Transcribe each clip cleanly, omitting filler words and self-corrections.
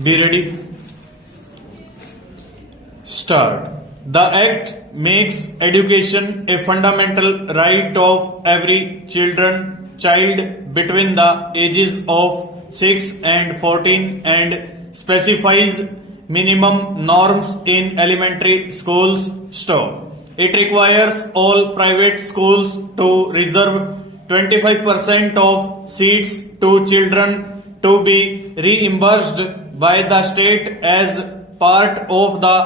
Be ready. Start. The Act makes education a fundamental right of every child between the ages of 6 and 14 and specifies minimum norms in elementary schools. Stop. It requires all private schools to reserve 25% of seats to children to be reimbursed by the state as part of the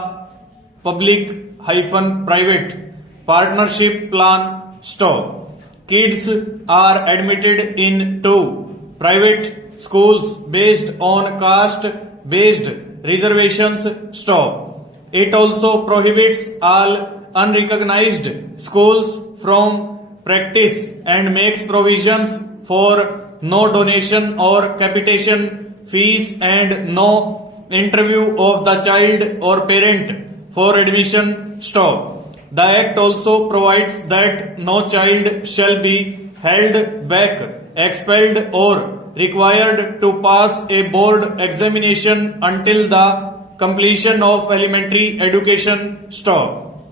public-private partnership plan. Stop. Kids are admitted into private schools based on caste-based reservations. Stop. It also prohibits all unrecognized schools from practice and makes provisions for no donation or capitation fees and no interview of the child or parent for admission. Stop. The Act also provides that no child shall be held back, expelled or required to pass a board examination until the completion of elementary education. Stop.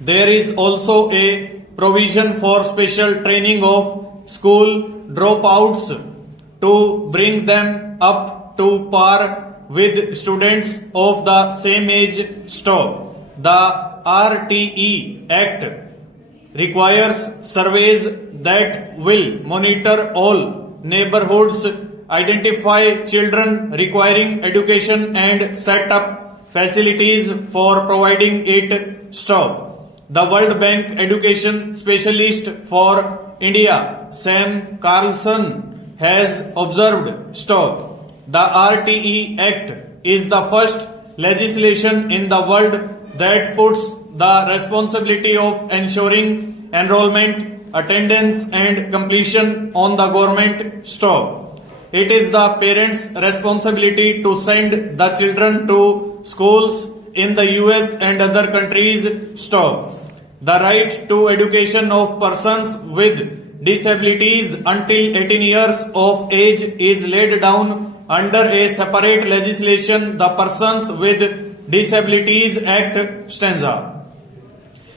There is also a provision for special training of school dropouts to bring them up to par with students of the same age. Stop. The RTE Act requires surveys that will monitor all neighborhoods, identify children requiring education and set up facilities for providing it. Stop. The World Bank Education Specialist for India, Sam Carlson, has observed. Stop. The RTE Act is the first legislation in the world that puts the responsibility of ensuring enrollment, attendance and completion on the government. Stop. It is the parents' responsibility to send the children to schools in the US and other countries. Stop. The right to education of persons with disabilities until 18 years of age is laid down under a separate legislation, the Persons with Disabilities Act stanza.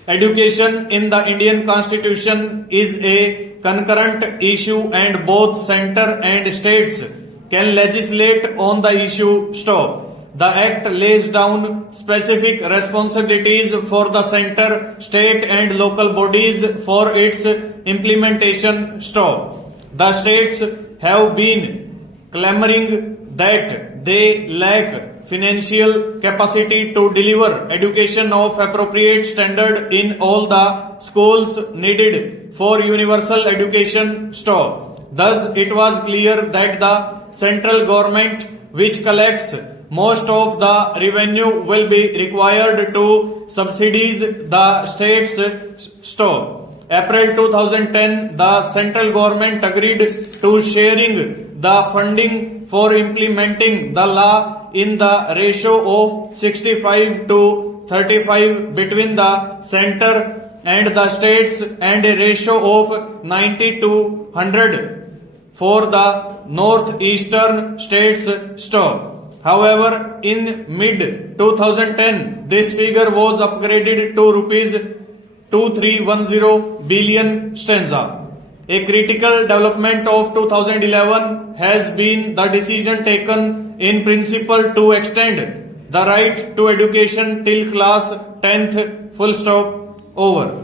Education in the Indian Constitution is a concurrent issue and both center and states can legislate on the issue. Stop. The Act lays down specific responsibilities for the center, state and local bodies for its implementation. Stop. The states have been clamoring that they lack financial capacity to deliver education of appropriate standard in all the schools needed for universal education. Stop. Thus, it was clear that the central government, which collects most of the revenue, will be required to subsidize the states. Stop. April 2010, the central government agreed to sharing the funding for implementing the law in the ratio of 65 to 35 between the center and the states and a ratio of 90 to 100 for the northeastern states. Stop. However, in mid-2010, this figure was upgraded to rupees 2310 billion stanza. A critical development of 2011 has been the decision taken in principle to extend the right to education till class 10th. Full stop. Over.